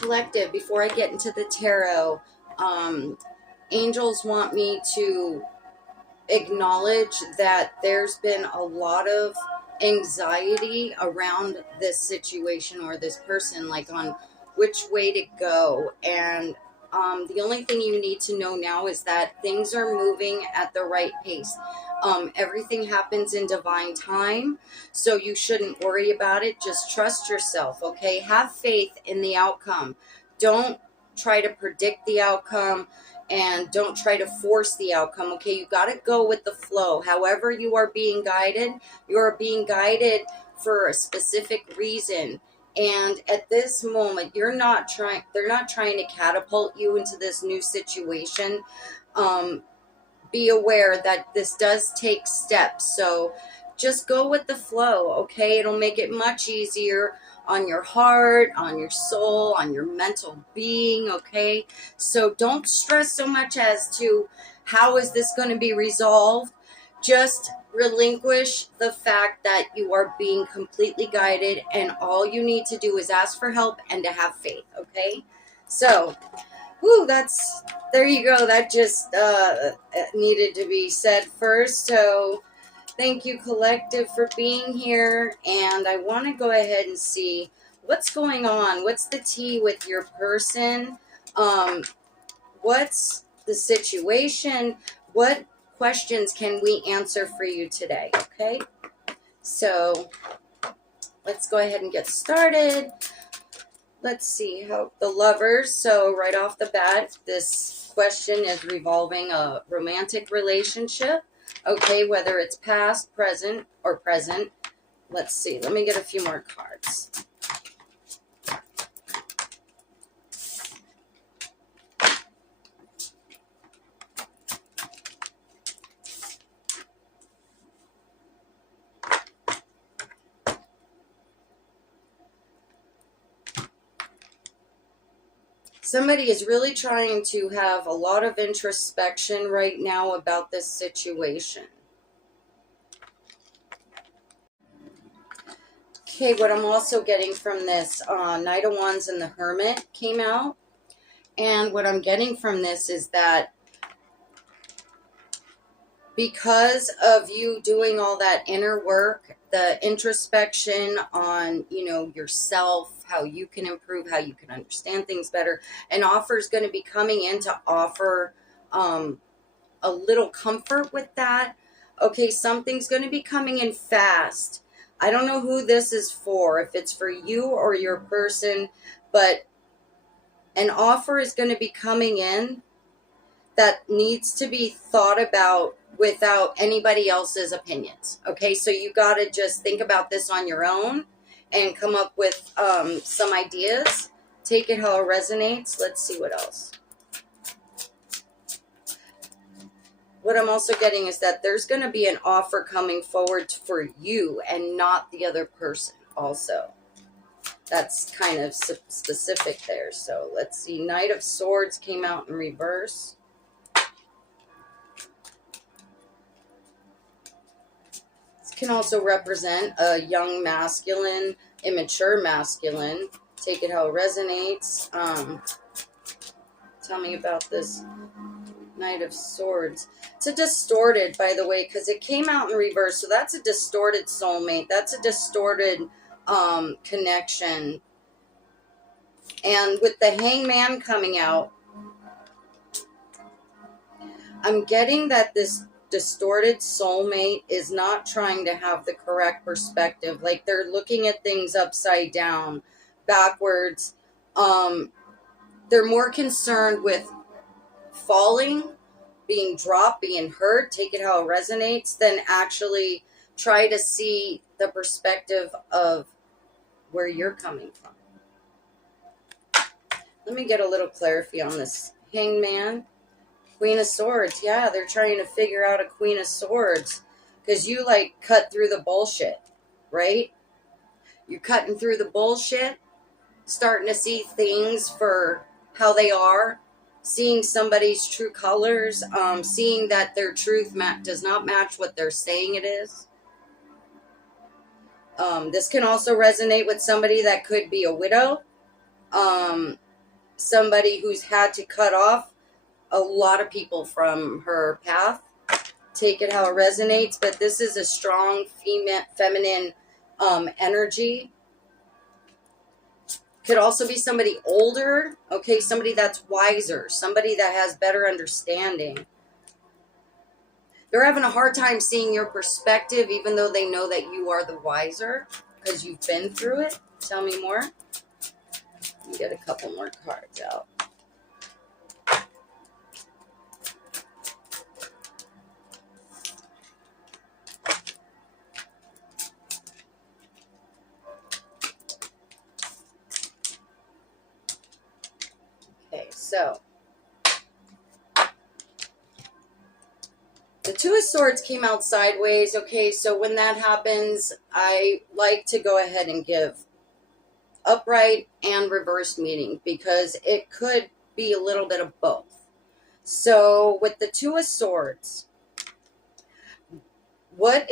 Collective, before I get into the tarot, angels want me to acknowledge that there's been a lot of anxiety around this situation or this person, like on which way to go. And the only thing you need to know now is that things are moving at the right pace. Everything happens in divine time, so you shouldn't worry about it. Just trust yourself, okay? Have faith in the outcome. Don't try to predict the outcome, and don't try to force the outcome, okay? You got to go with the flow. However you are being guided for a specific reason. And at this moment, they're not trying to catapult you into this new situation. Be aware that this does take steps. So just go with the flow, okay? It'll make it much easier on your heart, on your soul, on your mental being, okay? So don't stress so much as to how is this going to be resolved. Just relinquish the fact that you are being completely guided, and all you need to do is ask for help and to have faith, okay? So, there you go. That just needed to be said first. So thank you, Collective, for being here. And I want to go ahead and see what's going on. What's the tea with your person? What's the situation? What questions can we answer for you today? Okay, so let's go ahead and get started. Let's see how the Lovers. So right off the bat, this question is revolving a romantic relationship. Okay, whether it's past, present, or present. Let's see. Let me get a few more cards. Somebody is really trying to have a lot of introspection right now about this situation. Okay, what I'm also getting from this, Knight of Wands and the Hermit came out. And what I'm getting from this is that because of you doing all that inner work, the introspection on, yourself, how you can improve, how you can understand things better, an offer is going to be coming in to offer a little comfort with that. Okay, something's going to be coming in fast. I don't know who this is for, if it's for you or your person, but an offer is going to be coming in that needs to be thought about without anybody else's opinions. Okay, so you got to just think about this on your own and come up with some ideas. Take it how it resonates. Let's see what else. What I'm also getting is that there's going to be an offer coming forward for you and not the other person also. That's kind of specific there. So let's see. Knight of Swords came out in reverse. This can also represent a young masculine, immature masculine. Take it how it resonates. Tell me about this Knight of Swords. It's a distorted, by the way, because it came out in reverse. So that's a distorted soulmate. That's a distorted connection. And with the Hangman coming out, I'm getting that this distorted soulmate is not trying to have the correct perspective. Like they're looking at things upside down, backwards. They're more concerned with falling, being dropped, being hurt, take it how it resonates, than actually try to see the perspective of where you're coming from. Let me get a little clarity on this Hangman. Queen of Swords. Yeah, they're trying to figure out a Queen of Swords because you like cut through the bullshit, right? You're cutting through the bullshit, starting to see things for how they are, seeing somebody's true colors, seeing that their truth does not match what they're saying it is. This can also resonate with somebody that could be a widow. somebody who's had to cut off a lot of people from her path. Take it how it resonates, but this is a strong feminine energy. Could also be somebody older, okay, somebody that's wiser, somebody that has better understanding. They're having a hard time seeing your perspective, even though they know that you are the wiser because you've been through it. Tell me more. Let me get a couple more cards out. Okay, so the Two of Swords came out sideways. Okay, so when that happens, I like to go ahead and give upright and reversed meaning because it could be a little bit of both. So with the Two of Swords, what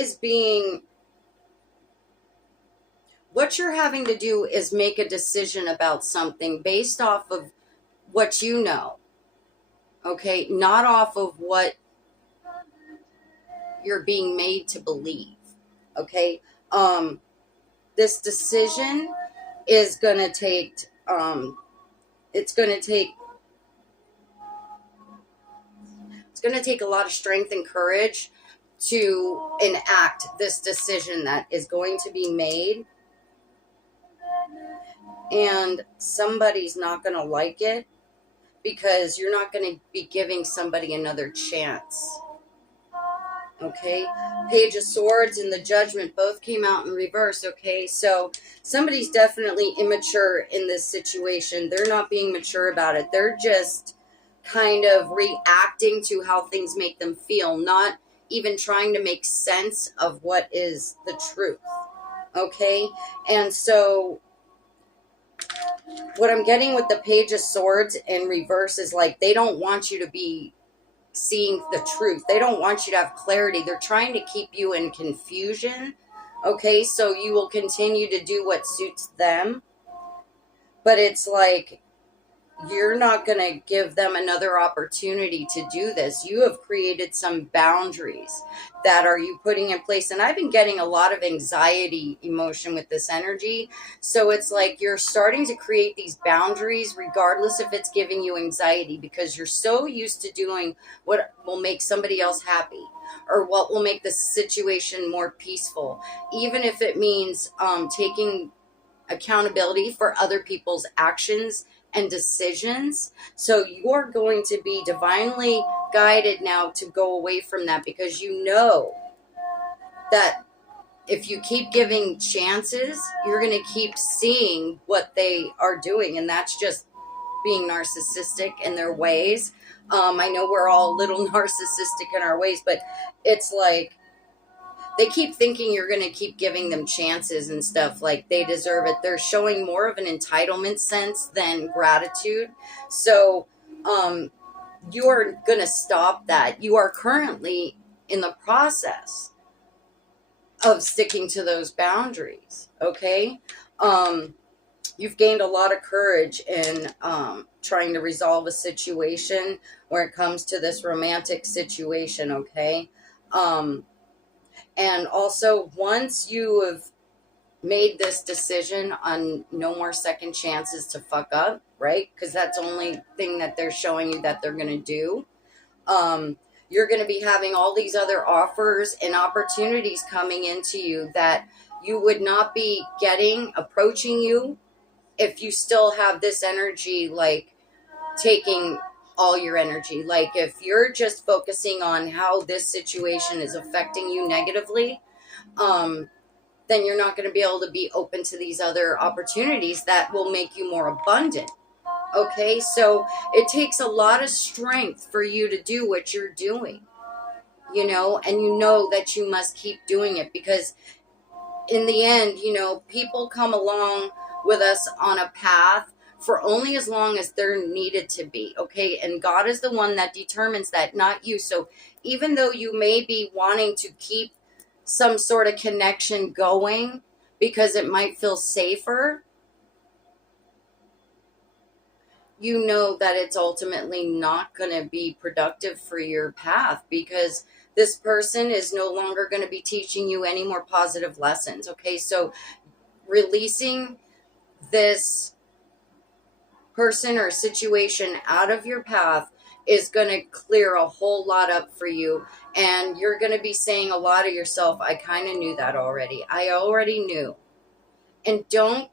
you're having to do is make a decision about something based off of what you know, okay, not off of what you're being made to believe, okay. This decision is gonna take it's gonna take a lot of strength and courage to enact this decision that is going to be made, and somebody's not going to like it because you're not going to be giving somebody another chance. Okay, Page of Swords and the Judgment both came out in reverse. Okay, so somebody's definitely immature in this situation. They're not being mature about it. They're just kind of reacting to how things make them feel, not even trying to make sense of what is the truth. Okay, and so what I'm getting with the Page of Swords in reverse is like they don't want you to be seeing the truth. They don't want you to have clarity. They're trying to keep you in confusion. Okay, so you will continue to do what suits them. But it's like you're not going to give them another opportunity to do this. You have created some boundaries that are you putting in place. And I've been getting a lot of anxiety emotion with this energy. So it's like you're starting to create these boundaries regardless if it's giving you anxiety because you're so used to doing what will make somebody else happy or what will make the situation more peaceful, even if it means taking accountability for other people's actions and decisions. So you're going to be divinely guided now to go away from that because you know that if you keep giving chances, you're going to keep seeing what they are doing. And that's just being narcissistic in their ways. I know we're all a little narcissistic in our ways, but it's like they keep thinking you're going to keep giving them chances and stuff like they deserve it. They're showing more of an entitlement sense than gratitude. So you are going to stop that. You are currently in the process of sticking to those boundaries. Okay. You've gained a lot of courage in trying to resolve a situation where it comes to this romantic situation. Okay. And also, once you have made this decision on no more second chances to fuck up, right? Because that's the only thing that they're showing you that they're going to do. You're going to be having all these other offers and opportunities coming into you that you would not be approaching you if you still have this energy, like taking all your energy. Like if you're just focusing on how this situation is affecting you negatively, then you're not going to be able to be open to these other opportunities that will make you more abundant. Okay, so it takes a lot of strength for you to do what you're doing, and you know that you must keep doing it because in the end, people come along with us on a path for only as long as they're needed to be, okay? And God is the one that determines that, not you. So even though you may be wanting to keep some sort of connection going because it might feel safer, you know that it's ultimately not going to be productive for your path, because this person is no longer going to be teaching you any more positive lessons. Okay, so releasing this person or situation out of your path is going to clear a whole lot up for you. And you're going to be saying a lot of yourself, I kind of knew that already. I already knew. And don't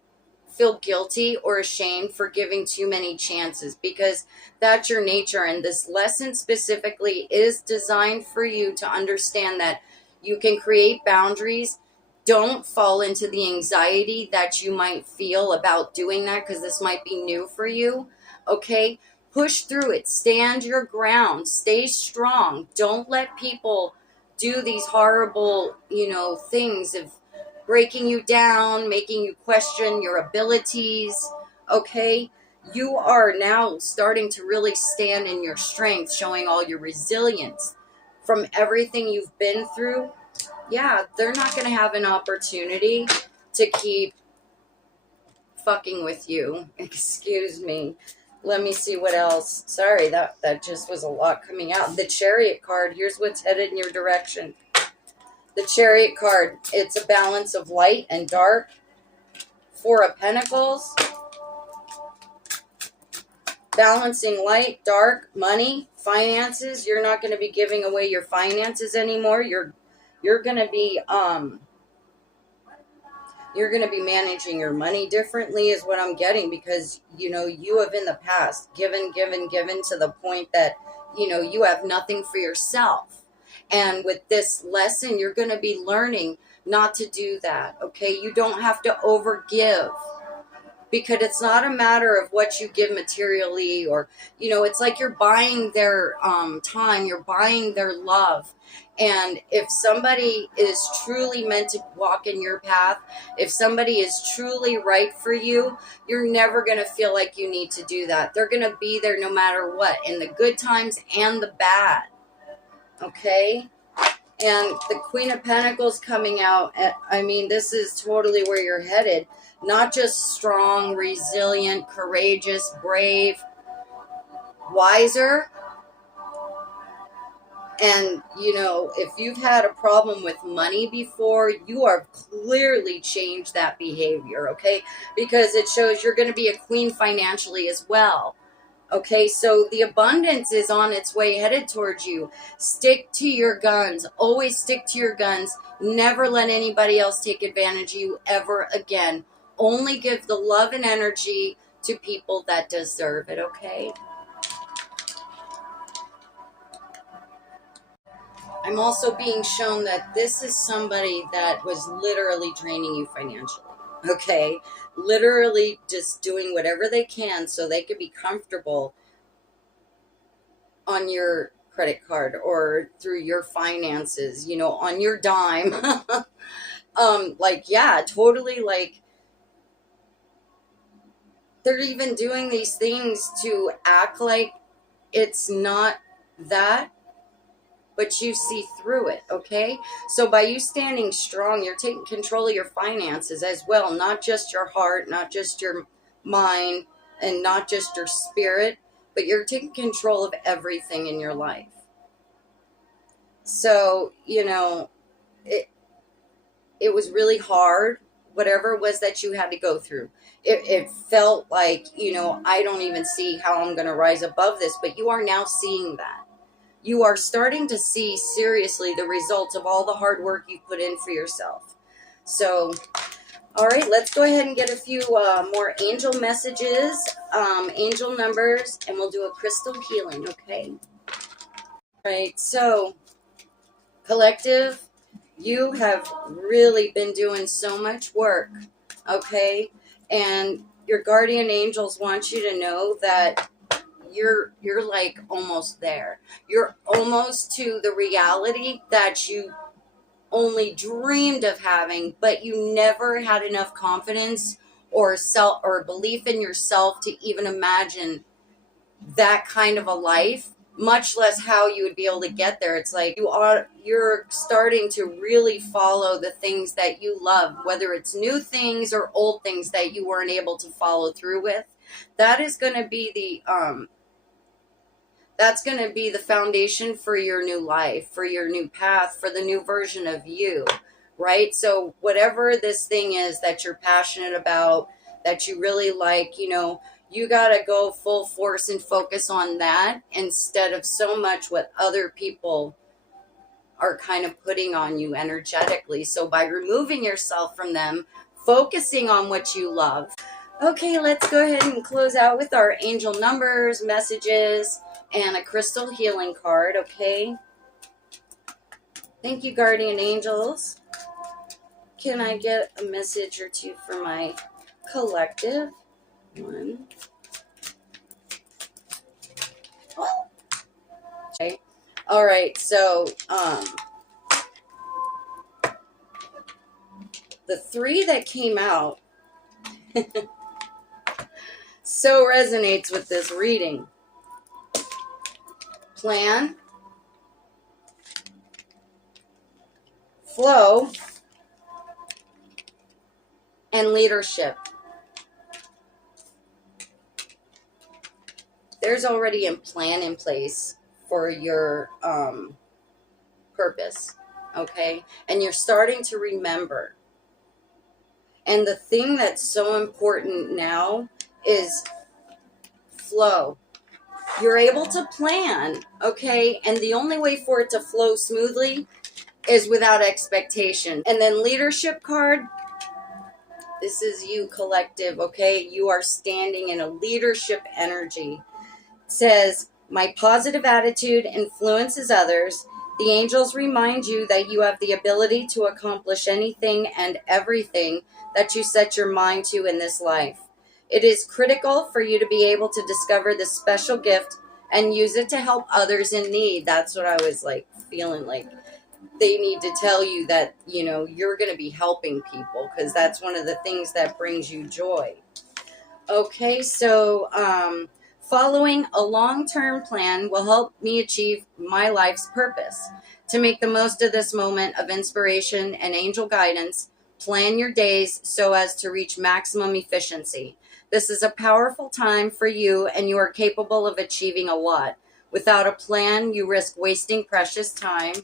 feel guilty or ashamed for giving too many chances, because that's your nature. And this lesson specifically is designed for you to understand that you can create boundaries. Don't fall into the anxiety that you might feel about doing that, because this might be new for you. Okay, push through it, stand your ground, stay strong. Don't let people do these horrible, things of breaking you down, making you question your abilities. Okay, you are now starting to really stand in your strength, showing all your resilience from everything you've been through. Yeah, they're not going to have an opportunity to keep fucking with you. Excuse me. Let me see what else. Sorry, that just was a lot coming out. The Chariot card, here's what's headed in your direction. The Chariot card, it's a balance of light and dark. Four of Pentacles, balancing light, dark, money, finances. You're not going to be giving away your finances anymore. You're going to be managing your money differently is what I'm getting, because you have in the past given to the point that you have nothing for yourself. And with this lesson, you're going to be learning not to do that. Okay, you don't have to overgive, because it's not a matter of what you give materially, or it's like you're buying their time, you're buying their love. And if somebody is truly meant to walk in your path, if somebody is truly right for you, you're never going to feel like you need to do that. They're going to be there no matter what, in the good times and the bad. Okay, and the Queen of Pentacles coming out. I mean, this is totally where you're headed. Not just strong, resilient, courageous, brave, wiser. And, if you've had a problem with money before, you are clearly changed that behavior, okay? Because it shows you're going to be a queen financially as well. Okay, so the abundance is on its way, headed towards you. Stick to your guns. Always stick to your guns. Never let anybody else take advantage of you ever again. Only give the love and energy to people that deserve it, okay? I'm also being shown that this is somebody that was literally draining you financially. Okay, literally just doing whatever they can so they could be comfortable on your credit card or through your finances, on your dime. Totally, like, they're even doing these things to act like it's not that, but you see through it, okay? So by you standing strong, you're taking control of your finances as well, not just your heart, not just your mind, and not just your spirit, but you're taking control of everything in your life. So, it was really hard, whatever it was that you had to go through. It felt like, I don't even see how I'm going to rise above this, but you are now seeing that. You are starting to see seriously the results of all the hard work you've put in for yourself. So, all right, let's go ahead and get a few more angel messages, angel numbers, and we'll do a crystal healing, okay? All right, so collective, you have really been doing so much work, okay? And your guardian angels want you to know that you're like almost there. You're almost to the reality that you only dreamed of having, but you never had enough confidence or belief in yourself to even imagine that kind of a life, much less how you would be able to get there. It's like you're starting to really follow the things that you love, whether it's new things or old things that you weren't able to follow through with. that is going to be that's going to be the foundation for your new life, for your new path, for the new version of you, right? So whatever this thing is that you're passionate about, that you really like, you got to go full force and focus on that instead of so much what other people are kind of putting on you energetically. So by removing yourself from them, focusing on what you love. Okay, let's go ahead and close out with our angel numbers, messages, and a crystal healing card, okay? Thank you, guardian angels. Can I get a message or two for my collective? One. Oh. Okay. All right, so the three that came out so resonates with this reading. Plan, flow, and leadership. There's already a plan in place for your purpose, okay? And you're starting to remember. And the thing that's so important now is flow. You're able to plan, okay? And the only way for it to flow smoothly is without expectation. And then leadership card, this is you, collective, okay? You are standing in a leadership energy. It says, my positive attitude influences others. The angels remind you that you have the ability to accomplish anything and everything that you set your mind to in this life. It is critical for you to be able to discover this special gift and use it to help others in need. That's what I was like feeling like. They need to tell you that, you're going to be helping people, because that's one of the things that brings you joy. Okay, so following a long-term plan will help me achieve my life's purpose. To make the most of this moment of inspiration and angel guidance, plan your days so as to reach maximum efficiency. This is a powerful time for you, and you are capable of achieving a lot. Without a plan, you risk wasting precious time.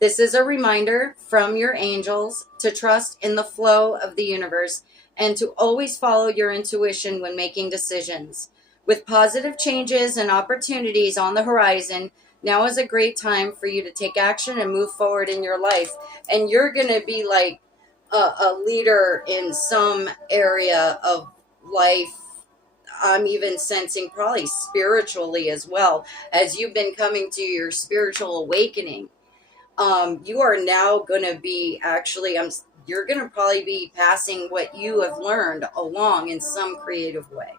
This is a reminder from your angels to trust in the flow of the universe and to always follow your intuition when making decisions. With positive changes and opportunities on the horizon, now is a great time for you to take action and move forward in your life. And you're going to be like a leader in some area of life. I'm even sensing probably spiritually as well, as you've been coming to your spiritual awakening. You are now going to be you're going to probably be passing what you have learned along in some creative way.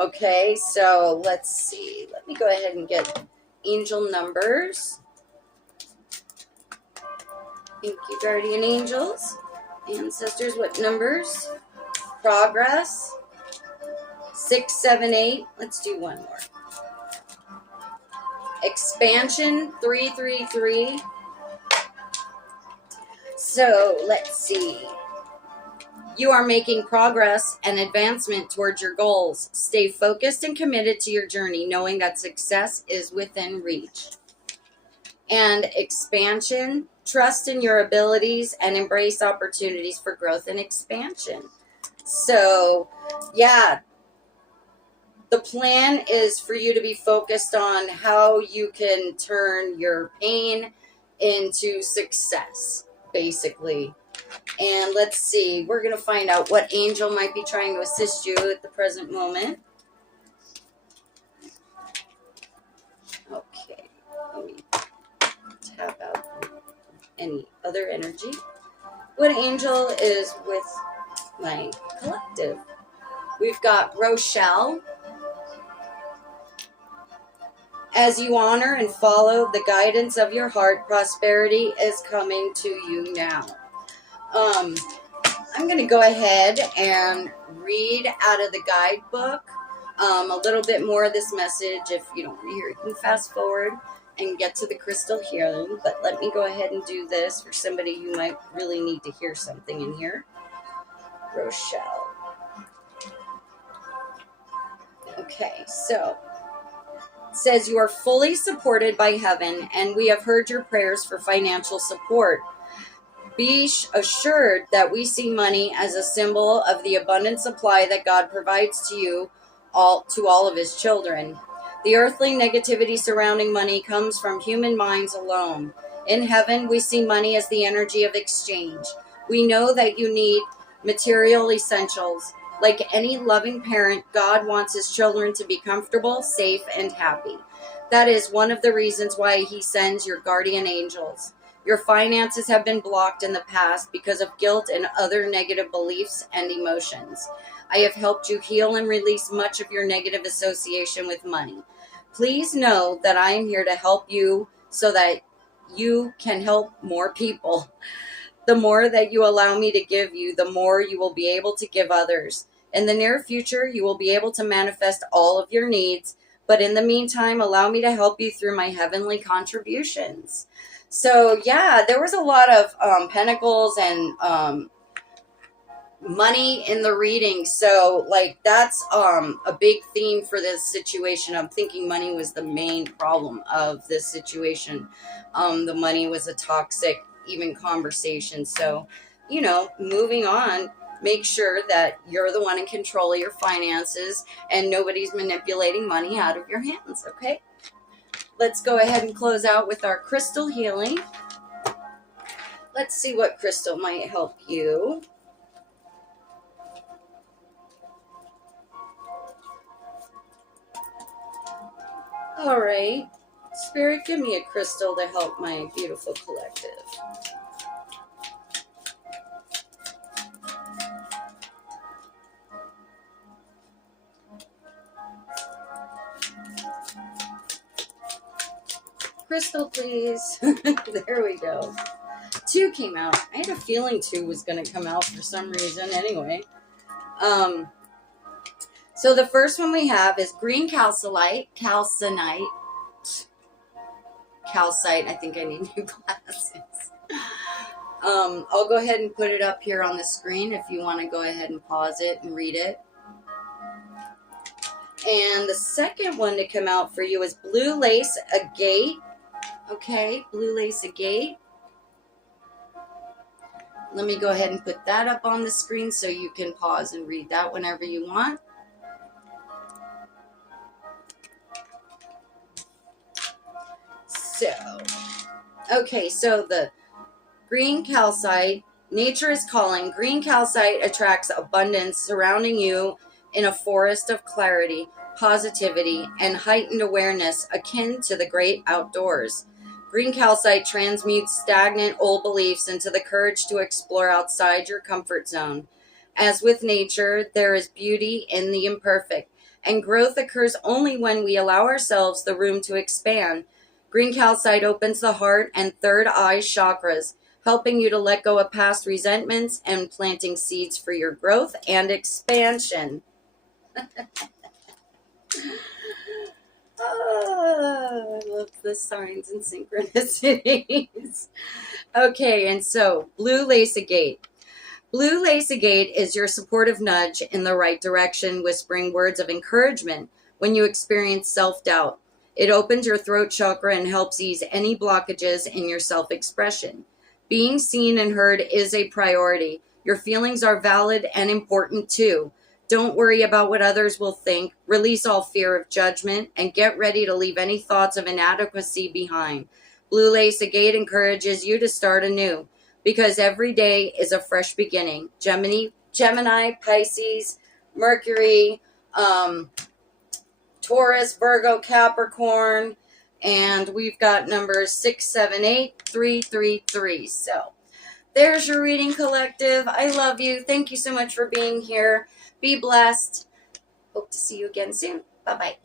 Okay, so let's see. Let me go ahead and get angel numbers. Thank you, guardian angels. Ancestors, what numbers? Progress. 6, 7, 8. Let's do one more. Expansion, 3, 3, 3. So let's see. You are making progress and advancement towards your goals. Stay focused and committed to your journey, knowing that success is within reach. And expansion, trust in your abilities and embrace opportunities for growth and expansion. So, yeah, the plan is for you to be focused on how you can turn your pain into success, basically. And let's see, we're going to find out what angel might be trying to assist you at the present moment. Okay, let me tap out any other energy. What angel is with my collective? We've got Rochelle. As you honor and follow the guidance of your heart, prosperity is coming to you now. I'm going to go ahead and read out of the guidebook a little bit more of this message. If you don't want to hear it, you can fast forward and get to the crystal healing. But let me go ahead and do this for somebody who might really need to hear something in here. Rochelle. Okay, so it says you are fully supported by heaven, and we have heard your prayers for financial support. Be assured that we see money as a symbol of the abundant supply that God provides to all of his children. The earthly negativity surrounding money comes from human minds alone. In heaven, we see money as the energy of exchange. We know that you need material essentials. Like any loving parent, God wants his children to be comfortable, safe, and happy. That is one of the reasons why he sends your guardian angels. Your finances have been blocked in the past because of guilt and other negative beliefs and emotions. I have helped you heal and release much of your negative association with money. Please know that I am here to help you so that you can help more people. The more that you allow me to give you, the more you will be able to give others. In the near future, you will be able to manifest all of your needs, but in the meantime, allow me to help you through my heavenly contributions. So, yeah, there was a lot of pentacles and money in the reading. So, like, that's a big theme for this situation. I'm thinking money was the main problem of this situation. The money was a toxic, even conversation. So, moving on, make sure that you're the one in control of your finances and nobody's manipulating money out of your hands, okay? Let's go ahead and close out with our crystal healing. Let's see what crystal might help you. All right. Spirit, give me a crystal to help my beautiful collective. Crystal, please. There we go. 2 came out. I had a feeling 2 was going to come out for some reason. Anyway. So the first one we have is green calcite. Calcite. I think I need new glasses. I'll go ahead and put it up here on the screen if you want to go ahead and pause it and read it. And the second one to come out for you is blue lace agate. Okay, blue lace agate. Let me go ahead and put that up on the screen so you can pause and read that whenever you want. So the green calcite, nature is calling. Green calcite attracts abundance surrounding you in a forest of clarity, positivity, and heightened awareness akin to the great outdoors. Green calcite transmutes stagnant old beliefs into the courage to explore outside your comfort zone. As with nature, there is beauty in the imperfect, and growth occurs only when we allow ourselves the room to expand. Green calcite opens the heart and third eye chakras, helping you to let go of past resentments and planting seeds for your growth and expansion. Oh, I love the signs and synchronicities. Okay, and so blue lace agate. Blue lace agate is your supportive nudge in the right direction, whispering words of encouragement when you experience self-doubt. It opens your throat chakra and helps ease any blockages in your self-expression. Being seen and heard is a priority. Your feelings are valid and important too. Don't worry about what others will think. Release all fear of judgment and get ready to leave any thoughts of inadequacy behind. Blue lace agate encourages you to start anew because every day is a fresh beginning. Gemini, Pisces, Mercury, Taurus, Virgo, Capricorn, and we've got numbers 678 333. So there's your reading, collective. I love you. Thank you so much for being here. Be blessed. Hope to see you again soon. Bye-bye.